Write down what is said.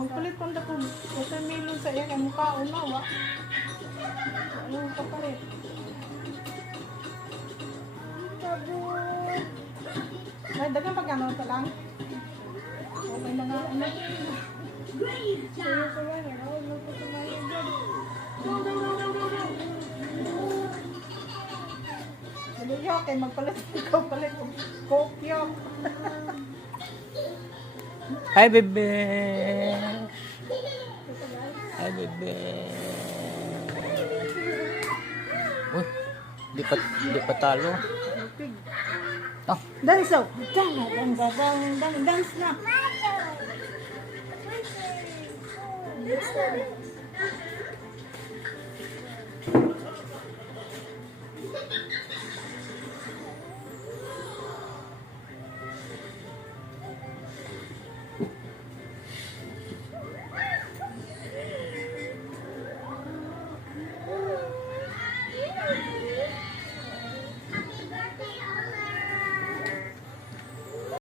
Magpalit pa na po. Watermelon sa iya. Kaya mukha unawa. Ano ka pa rin? Ay, dagang pagkano ito lang? Okay na nga. Ano? Dali kay magpalit. Ikaw palit. Kokyo. Hi, bebe. Hi, bebe. Uy, di pa talo. Oh. Dance out. Dance na.